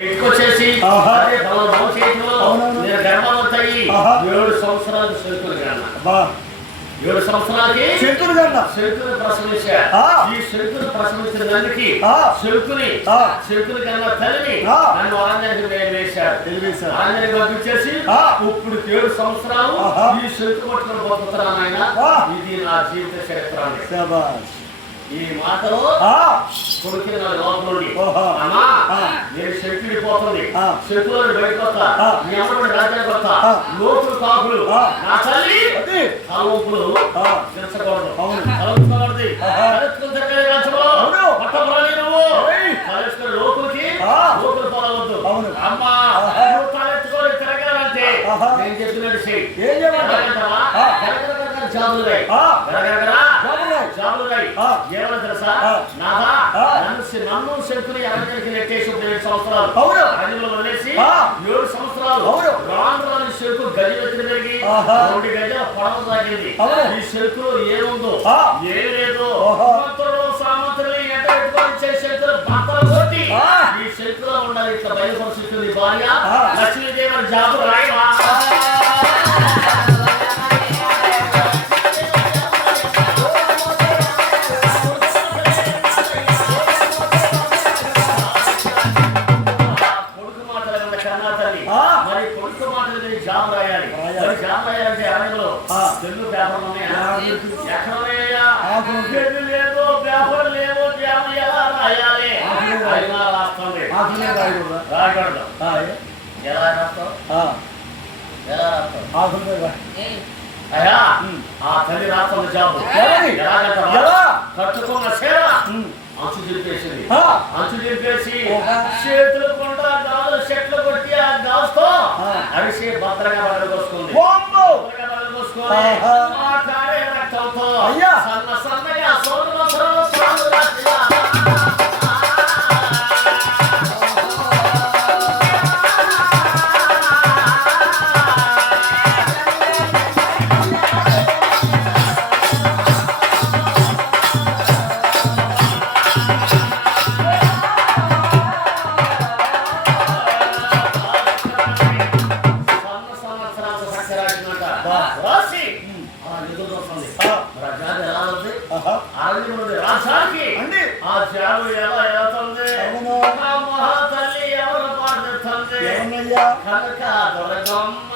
ఇంటికొచ్చేసి అదే భవిష్యత్తులో నేను గర్భవతాయి 7 సంవత్సరాలు శంకులు కన్నా 7 సంవత్సరాలకి శంకుని ప్రసవించా. ఈ శంకుని ప్రసవించిన దానికి శంకుని కన్నా తల్లిని నన్ను ఆంజనేయుడికి వేశాడు. ఆంజనేయుడికి పంపించేసి ఇప్పుడు 7 సంవత్సరాలు ఈ శంకు పట్టుకుని పోతున్నా నాయన, ఇది నా జీవిత చరిత్రాన్ని. ఈ మాటలో కొడుకుని నా లోపల నుండి అమ్మా నేను శక్తిని పోతుంది, శక్తులు బయటకు వస్తా, మీ అమ్మడి రాజ్యానికి వస్తా, లోతులు కాకులు నా తల్లి తలవంపులు తెచ్చకూడదు, తలవంచుకోకూడదు, పట్టబడాలి నువ్వు తలెత్తుకుని లోతులకి లోతులు పోలవద్దు. అమ్మా నువ్వు తలెత్తుకొని తిరగాలంటే నేను చెప్పినట్టు చెయ్యి. ఏమన్నా తెలుసా, నన్ను శంకుని అరణ్యానికి నెట్టేసి 7 సంవత్సరాలు అరణ్యంలో వదిలేసి 7 సంవత్సరాలు రాను రాని శంకు గజమెత్తిన పెరిగి 2 గజాల పొడవు సాగింది. ఈ శంకులో ఏముందో ఏం లేదో సామంతులు ఎంట పెట్టుకొని శంకులు బట్టలు కొట్టి ఈ శంకులో ఉండాలి. ఇట్లా బయలుపరుస్తుంది భార్య లక్ష్మీదేవి జాబు రాయమా. తెలుగు పేపర్లు ఉన్నాయా? ఎక్కడన్నాయా? లేదో పేపర్ లేవో ఎలా రాయాలి? అయినా రాస్తుంది. రాయకూడదు. ఎలా రాస్తావు? ఎలా రాస్తావు? అయ్యా ఆ తల్లి రాస్తుంది జాబు. ఎలాగంటావా? కట్టుకున్న చీర అంచు చింపేసింది. అంచు చింపేసి చేతులు కొండ గాజులు చెట్లు కొట్టి ఆ గాజుతో అరిసి భద్రంగా వడగొసుకుంది. మాట్లాడే రక్తంతో సన్న సన్నగా ఆ జాబు ఎలా వెళ్తుంది? మహా తల్లి ఎవరు పాడుతుంది? కనక దొరకమ్మ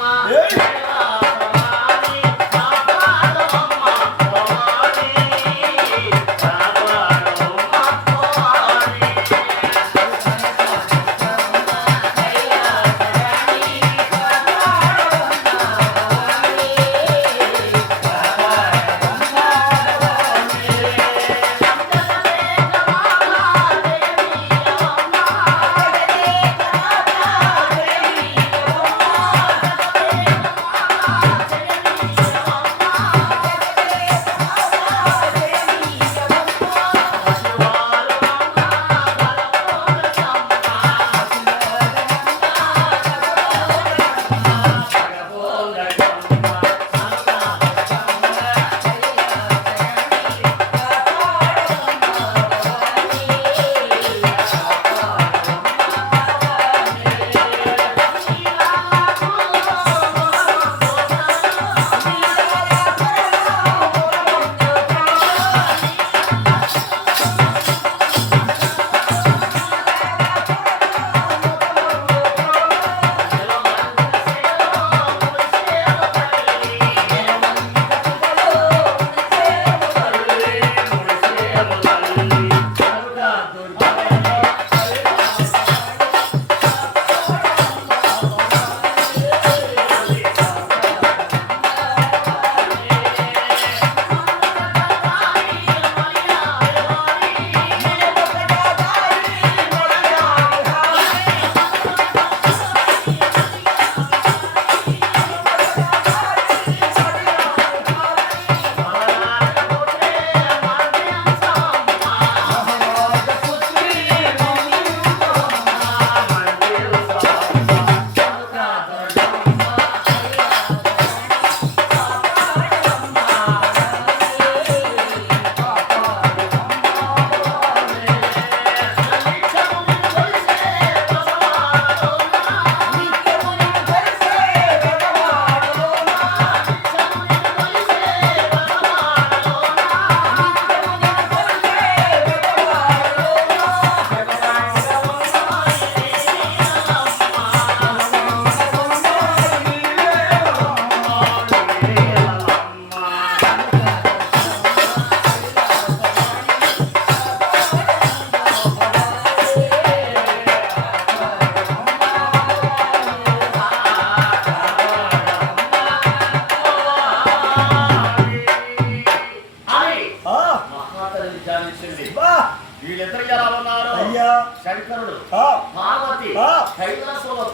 కైలాసంలో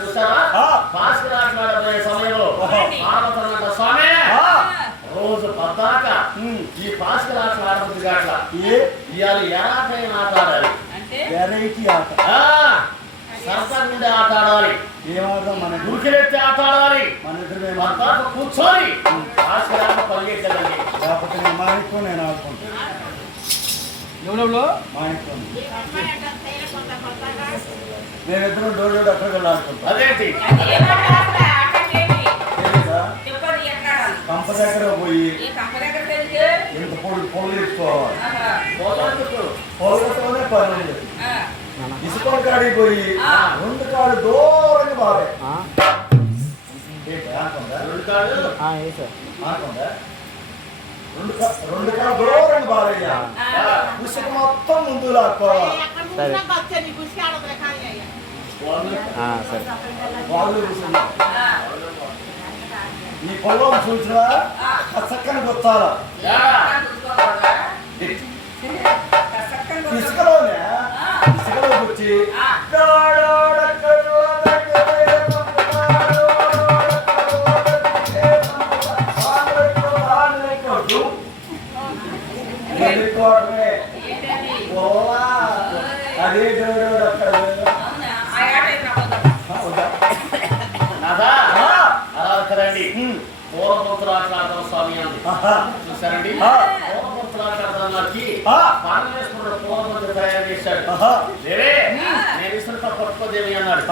చూసారా పాస్కి ఆటలాడే సమయంలో పార్వతన్న స్వామి రోజు పద్దాక ఈ పాస్కి ఆటలాడబుద్ది కాట్ల ఇవాళ ఎలాగైన ఆట ఆడాలి వెరైటీ ఆట సరసంగా ఆట ఆడాలి ఏమాడదాం మన గురికెత్తి ఆట ఆడాలి మన ఇద్దరు పద్దాక కూర్చొని పాస్కి ఆట పనిచేద్దామండి లేకపోతే నేను మాణిక్యం నేను ఆడుకుంటాను మాణిక్యం మేమిద్దరం డోర్ అక్కడ ఆడుకుంటాం అదేంటి కంప దగ్గర పోయి ఇంత పొలు తీసుకోవాలి పొలతోనే పని ఇసుక కాడికి పోయి 2 కాళ్ళు దూరంగా బాగా రెండు కాళ్ళు దూరంగా బాగా ఇసుక మొత్తం ముందు లాక్కోవాలి ఈ పొలం చూసినా చక్కని గుర్తాలా ఇసుకలోనే ఇసుకలో వచ్చి అదే దేవుడు అక్కడ కదండి పూలపంతులాట్లాడతాం స్వామి అంది చూసారండి పూలపంతులాట్లాడడానికి పరమేశ్వరుడు పూలపంతులు తయారు చేశాడు నేను ఇసురుతో పట్టుకోదేమి అన్నాడు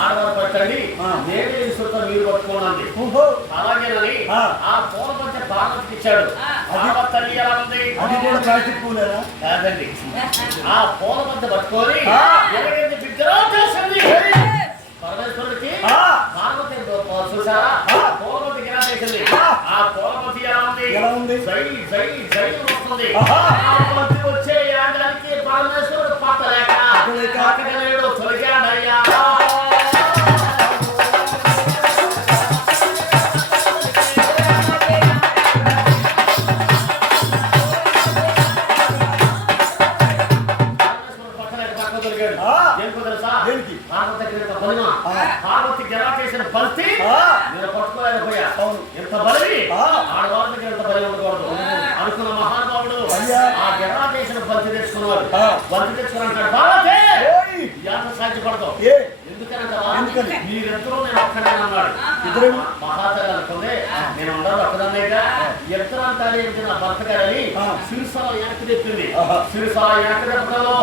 ఆడవారు పట్టండి నేనే ఇసురుతో మీరు పట్టుకోనండి అలాగేనని ఆ పూలపంచ పార్వతికి ఇచ్చాడు తల్లి ఎలా ఉంది అది కూడా ప్లాస్టిక్ పూలేనా కాదండి ఆ పూలపంచ పట్టుకొని ఎలాగైతే బిడ్డలో చేసింది పరమేశ్వరుడికి పార్వతి చూసారా పూలపతి ఎలా చేసింది ఆ పూలపతి ఎలా ఉంది జై జై జై వస్తుంది వచ్చే యాగానికి పరమేశ్వరుడు పట్టలేక తొలిగాడయ్యా పార్వతి ఎలా చేసిన బలిసి నేను పట్టుకోలేకపోయా ఎంత బలి ఆడవాళ్ళ దగ్గర ఎంత బలి ఉండకూడదు అనుకున్న మహానుభావుడు ఆ గెరా చేసిన బలి తెచ్చుకున్నాడు బలి తెచ్చుకున్నాడు పార్వతి ఎంత సాధ్యపడతావు ఎందుకంటే మీరెంతలో నేను ఒక్కడేనన్నాడు ఇద్దరు మహాతల్లి అనుకుంది నేను ఉండదు ఒక్కదన్నైగా ఎత్తరంతా నా భర్త గారని సిరిసాల వెనక్కి తెచ్చింది సిరిసాల వెనక్కి తెప్పడంలో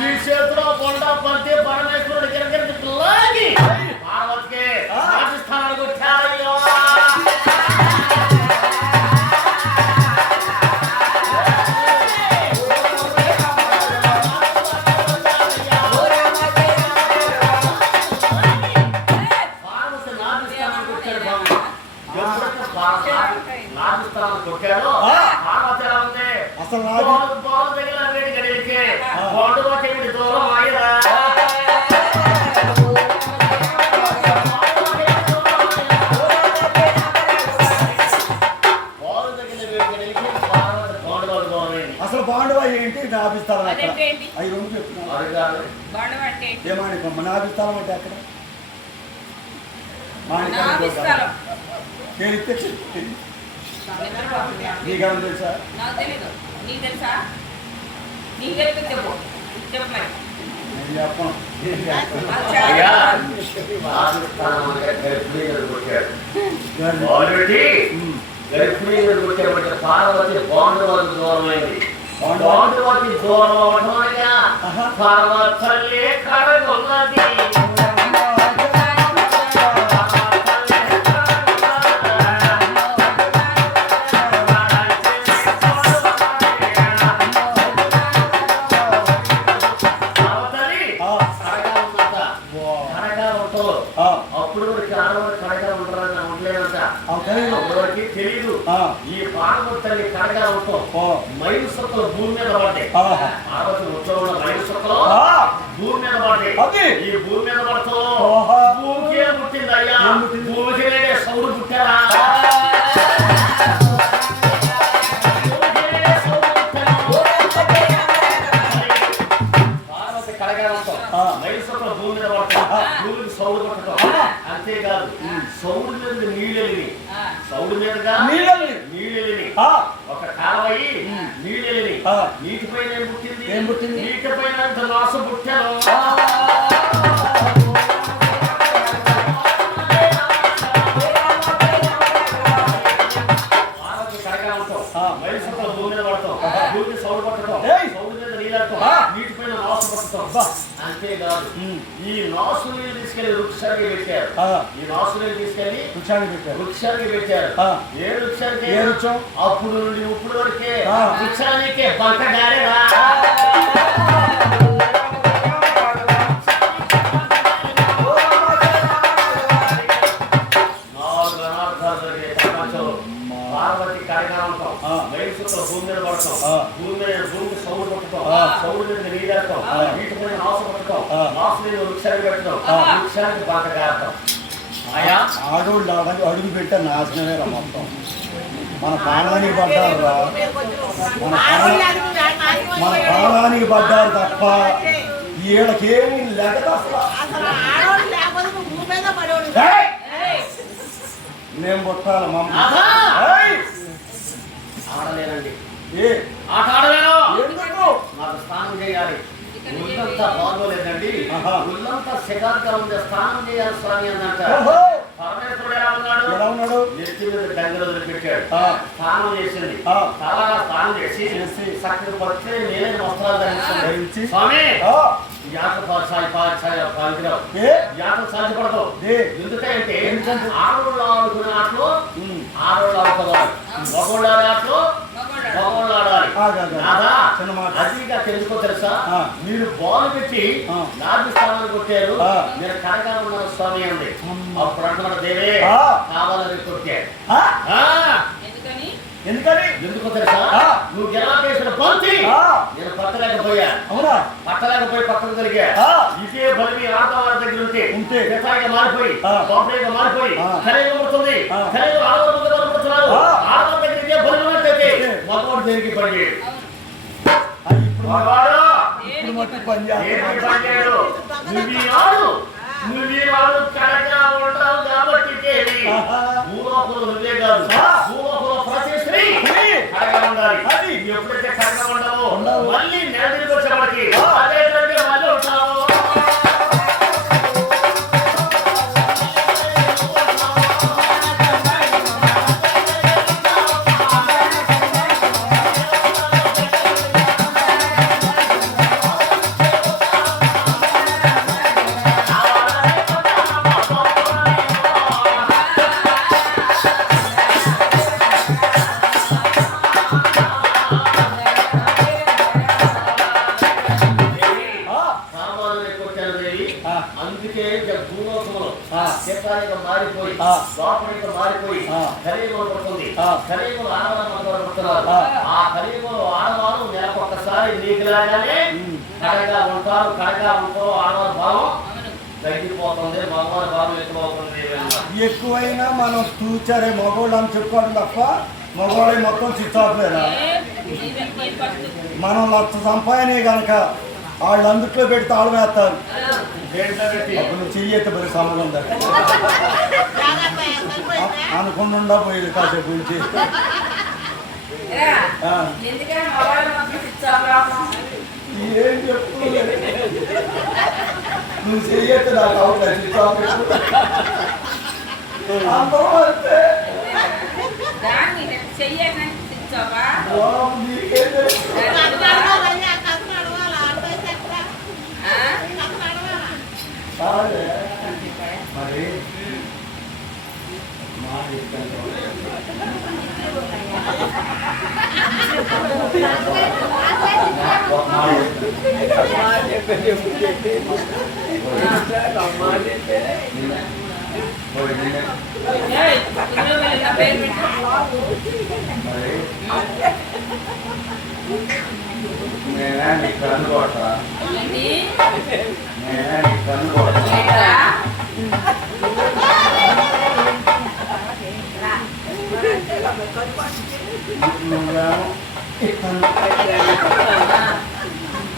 ఈ చేతిలో బొండ పంతే పరమేశ్వరుడు గిరగిరికి లాగి పార్వతికి రాజస్థానాలకు వచ్చారయ్యో కొట్టాడు పార్వతి ఎలా ఉంది అసలు దగ్గర వేడి గడికి బాగుండు దూరం ఆగిరా అసలు బాండవా ఏంటి నాభిస్తాను అవి 2 చెప్తున్నాను ఏమాణికం నాభిస్తాం అంటే అక్కడ మాణికాలు తేలిస్తే నీకేమో తెలుసా నాకు తెలీదు నీకు తెలుసా నీకు తెలిస్తే చెప్పు చెప్పమని గర్భిణీలు కొట్టామంటే పార్వతి బాండవాళ్ళకి దూరమైంది బాండవాళ్ళకి దూరం అవడం పార్వతల్లి కడగొన్నది అప్పుడు కడగా ఉండలేదంట అప్పటివరకు తెలియదు ఈ పార్వతి తల్లి కడగా ఉంటాం మైలు సొక్కలు భూమి మీద పడ్డాయి పార్వతి ముట్లో ఉన్న మైలు సొక్కలు భూమి మీద పడ్డాయి ఈ భూమి మీద పడుతూ భూమికి పుట్టింది అయ్యా భూమికి సౌడు పుట్టారా పార్వతి కడగా ఉంటాం మైలు సొక్కలు భూమి మీద పడతాం భూమికి సౌడు పట్టడం. అంతేకాదు సౌడు మీద నీళ్ళని, సౌడు మీదుగా నీళ్ళని ఒక కాలవయి నీళ్ళని, నీటిపైన ఏం పుట్టింది? నీటిపైన నాసు పుట్టాను. భూమికి సౌడు పట్టడం, సౌడు మీద నీళ్ళటం, నీటిపైన నాసు పట్టడం. అంతేకాదు ఈ నాసు నీళ్ళు తీసుకెళ్లి వృక్షానికి పెట్టారు. ఈ నాసు నీళ్ళు తీసుకెళ్లి వృక్షానికి పెట్టారు. ఏ వృక్షానికి? అప్పుడు నుండి ఇప్పుడు వరకే వృక్షానికి పంటగారేరా. పార్వతి కడగాలంటాం, మైసూరులో భూమి మీద పడతాం, భూమికి సౌడు పట్టడం, సౌడు మీద నీళ్ళేస్తాం, నీటిపైన నాసు పట్టడం, నాసు మీద వృక్షానికి పెట్టడం, వృక్షానికి పంటగారటం. ఆయా ఆడోళ్ళు అడుగు పెట్టా నాశనమే రా మొత్తం. మన ప్రాణానికి పడ్డారు రా, మన ప్రాణానికి పడ్డారు తప్ప వీళ్ళకేమి లేక నేను పుట్టాలి ఆడలేనండి. ఏ ఆట ఆడలేను. ఎందుకు? నాకు స్నానం చేయాలి. ఒళ్ళంతా బాగోలేదండి, ఒళ్ళంతా సిగారుగా ఉంది, స్నానం చేయాలి స్వామి అన్నట్ట. పరమేశ్వరుడు ఎలా ఉన్నాడు? నెత్తి మీద డంగలు వదిలిపెట్టాడు. స్నానం చేసింది, చాలా స్నానం చేసి చక్కగా పడితే నేనే వస్త్రాలు ధరించి స్వామి సాధ్యపడదు. ఎందుకంటే ఆడోళ్ళు ఆడుకునే ఆటలు ఆడోళ్ళు ఆడుకోవాలి, మగోళ్ళు ఆడే ఆటలు మగోళ్ళు ఆడాలి. అదిగా తెలుసుకో తెలుసా? మీరు బాల్ పెట్టి నాటి స్థానాన్ని కొట్టారు, మీరు కనగా ఉన్నారు స్వామి అంది. అప్పుడు అంటున్నాడు దేవే కావాలని కొట్టాడు. ఎందుకని? ఎందుకో తెలుసా? నువ్వు ఎలా చేసిన పంచి నేను పట్టలేకపోయా. అవునా? పట్టలేకపోయి పక్కకు తిరిగా. ఇదే బలి ఆటవారి దగ్గర ఉంటే పెసాయిగా మారిపోయి బాపరేగా మారిపోయి ఖరీదు పడుతుంది. ఖరీదు ఆడవారు పడుతున్నారు. ఆడవారి దగ్గర ఇదే బలి ఉన్నట్టయితే మగవాడు దేనికి పనిచేయడు. నువ్వు ఆడు, నువ్వు ఆడు కడగా ఉంటావు కాబట్టి భూలోకులు నువ్వే కాదు, భూలోకులు ప్రతి స్త్రీ కడగా ఉండాలి. ఎప్పుడైతే కడగా ఉండవో మళ్ళీ నెలదిరిగి వచ్చేవాడికి అదే మళ్ళీ ఉంటావు. అందుకే భూలోకంలో శతాయుగా మారిపోయి ద్వాపరిగా మారిపోయి కలియుగం పడుతుంది. కలియుగంలో ఆడవాళ్ళు పడుతున్నారు. ఆ కలియుగంలో ఆడవాళ్ళు నెలకు ఒక్కసారి నీకులాగానే కడగా ఉంటారు. కడగా ఉంటారు. ఆడవాళ్ళ భావం తగ్గిపోతుంది, మగవాళ్ళ భావం ఎక్కువవుతుంది. ఎక్కువైనా మనం చూచారే మగవాళ్ళు అని చెప్పుకోవడం తప్ప మగవాళ్ళే మొత్తం చిచ్చాపలేరా? మనం లక్ష సంపాదనే కనుక వాళ్ళు అందుట్లో పెట్టి తాళం వేస్తారు. అప్పుడు నువ్వు చెయ్యతే మరి సంబంధం అనుకుండా పోయేది కాసేపు గురించి. ఏం చెప్తూ నువ్వు చెయ్యతే నాకు అవుతుంది. మరి నేనే నీకు కన్ను కొడతా. నేనే నీకు కన్ను కొడతా.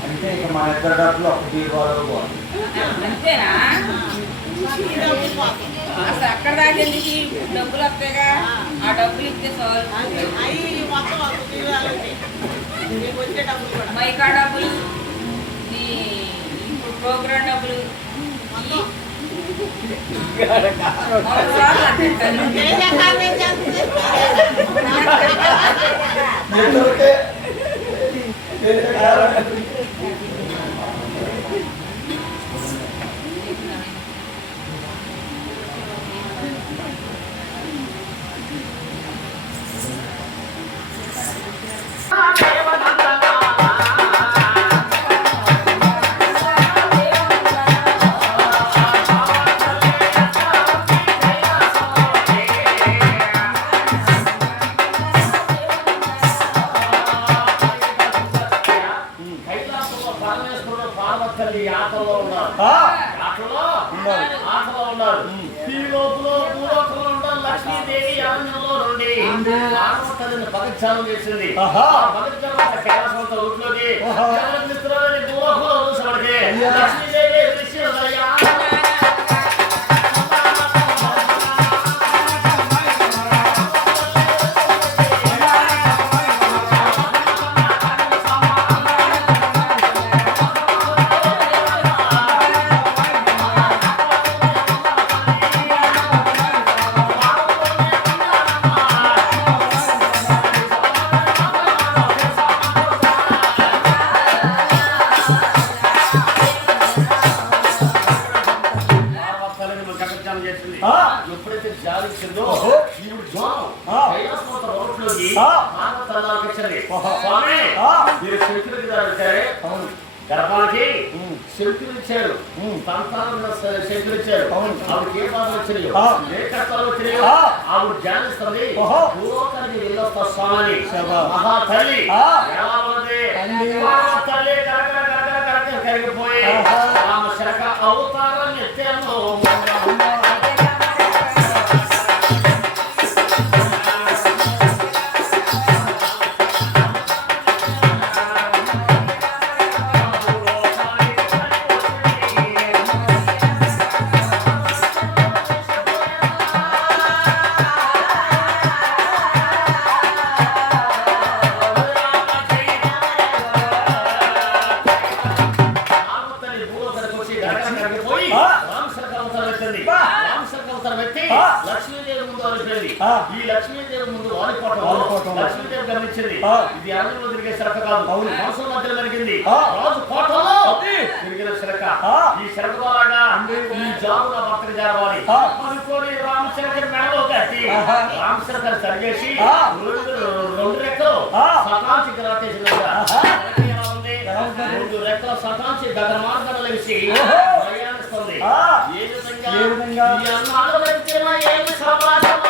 అంటే ఇక మన ఇద్దరు డబ్బులు ఒక దీపావళి పోవాలి. అంతేనా అసలు అక్కడ దాకా ఎందుకు డబ్బులు వస్తాయిగా ఆ డబ్బులు ఇస్తే చాలు మైకా డబ్బులు నీ ఇప్పుడు ప్రోగ్రామ్ డబ్బులు ఆటలో ఉన్నారు ఈ లోపల భూలోకంలో ఉంటారు లక్ష్మీదేవి అరణ్యంలో నుండి పార్వతల్లిని పగచ్చాలం చేసింది. పగచ్చాలం కైలాసంత రూట్లోకి భూలోకంలో చూసబడితే లక్ష్మీదేవి దృశ్యదయ్యా ఎప్పుడైతే జాలించిందో ఈవిడ జ్ఞానం కైలాసమంత రోడ్లోకి పార్వతల్లాకి వచ్చింది. స్వామి మీరు శంకరుడికి వచ్చారే గర్భానికి శంకరులు ఇచ్చారు, సంతానం శంకరులు ఇచ్చారు. ఆవిడకి ఏ బాధలు వచ్చినాయో ఏ కష్టాలు వచ్చినాయో ఆవిడ ధ్యానిస్తుంది. భూలోకానికి వెళ్ళొస్తా స్వామి మహా తల్లి ఎలా ఉన్నది తల్లి కరిగిపోయి ఆమె శరక అవతారం ఎత్తాను. లక్ష్మీదేవి ముందు వాలిపోయింది. ఈ లక్ష్మీదేవి ముందు వాలిపోవటం లక్ష్మీదేవి గమనించింది. ఇది అరణ్యంలో తిరిగే శరక కాదు, మనసుల మధ్యలో జరిగింది. రాజు కోటలో తిరిగిన శరక. ఈ శరక ద్వారా ఈ జాబు నా భర్తకి జరగాలి అనుకోని రామశరకని మెడలో కట్టి రామశరకని సరిచేసి 2 రెక్కలు సతాంచి గలాటేసినట్టుగా 2 రెక్కల సతాంచి దగ్గర మార్గం లేచి ప్రయాణిస్తుంది. ఏ విధంగా ఈ అన్నాలు వచ్చిన ఏమి సమాజం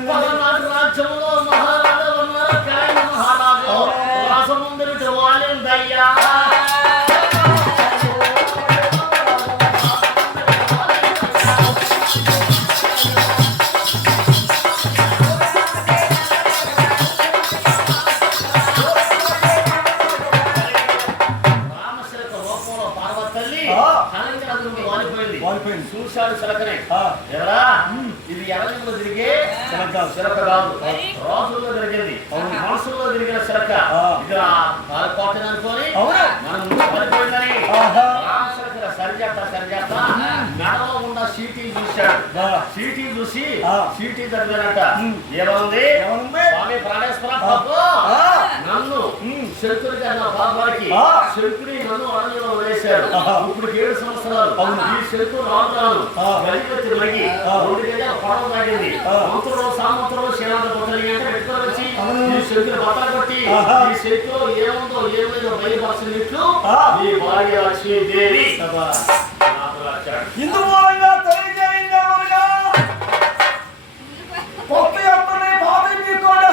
ఏమైంది? పలనాటి రాజ్యంలో మహారాజు ఉన్నారు, కాయన మహారాజు రాసముందరి వాలిందయ్యా. వాలిపోయింది. చూశాడు చిలకనే. ఎవరా ఇది ఎర్రజంలో తిరిగే చిలక కాదు, రాజుల్లో తిరిగింది, మనసుల్లో తిరిగిన చిలక. ఇది పారిపోతుంది అనుకోని మనం ముందు పడిపోయిందని సరిచేత మెడలో ఉన్న సీటీ చూశాడు. సీటీ చూసి సీటీ చదివానట. ఏముంది? స్వామి ప్రాణేశ్వర బాబు, నన్ను శంకుడికి అన్న బాబాకి శంకుడి నన్ను అరణ్యంలో వదిలేశారు. ఇప్పుడు 7 సంవత్సరాలు ఈ శంకు రాను గలిపెత్తి మరిగి 2 గజాల పొడవు తాగింది. మంత్రులు సామంతులు సేనాద పొత్తలి అంటే పెట్టుకొని వచ్చి ఈ శంకుని బట్టలు కొట్టి ఈ శంకులో ఏముందో ఏమైందో బయలుపరచినట్లు ఈ భార్య లక్ష్మీదేవి ఇందు మూలంగా తెలియజేయంగా కొత్త అప్పనే బాధ తీసుకోండి.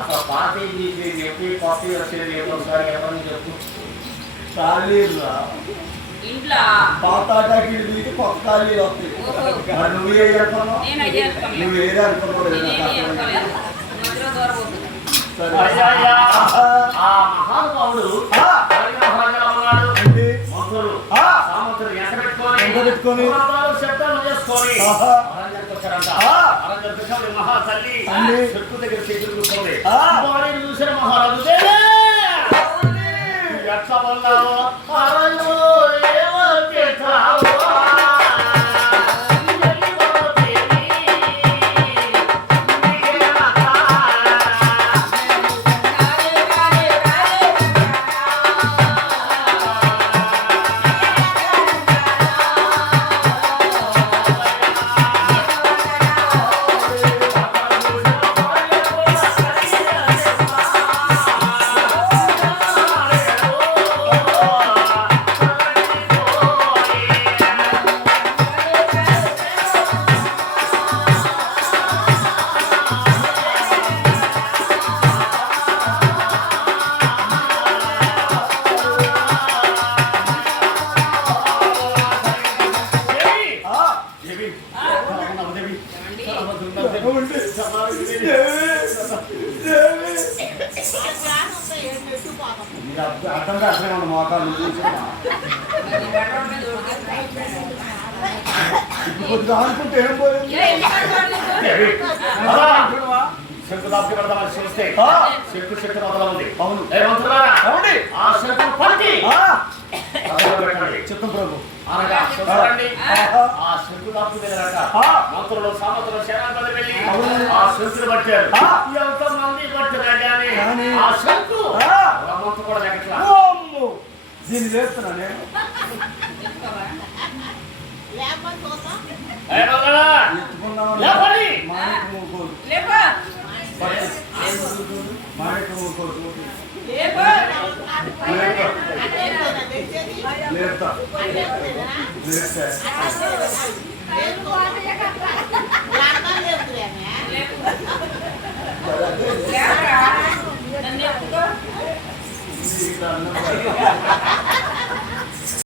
అసలు పాతి చెప్పి కాఫీ వచ్చేది ఒకసారి ఎవరిని చెప్పు. పాతాటాకి కొత్త ఖాళీలు వస్తాయి. మరి నువ్వు ఏది అనుకున్నావు? నువ్వు ఏది అనుకున్నావు? ఆ మహానుభావుడు మంత్రులు సామంతులు ఎంత పెట్టుకొని శబ్దాలు చేసుకొని మహా తల్లి చెట్టు దగ్గర చేతులు కూర్చోండి. వారిని చూసిన మహారాజు ఎట్లా ఉన్నావో అర్థంగా అట్లనే ఉన్న మోకాలు కొద్దిగా అనుకుంటే ఏం పోయింది? శంకుదాప్తి పెడతామని చూస్తే శంకు మొదల ఉంది. అవును. ఆ శంకు పట్టి చిత్తం ప్రభు అనగా చూడండి. ఆ శంకుదాప్తి వెళ్ళారట. మంత్రులు సామంతులు సేనాపతి వెళ్ళి ఆ శంకుని పట్టారు. ఎంత మంది పట్టారు కానీ ఆ శంకు మంత్రులు కూడా లెక్కట్లా. దీన్ని లేస్తున్నా నేను లేపా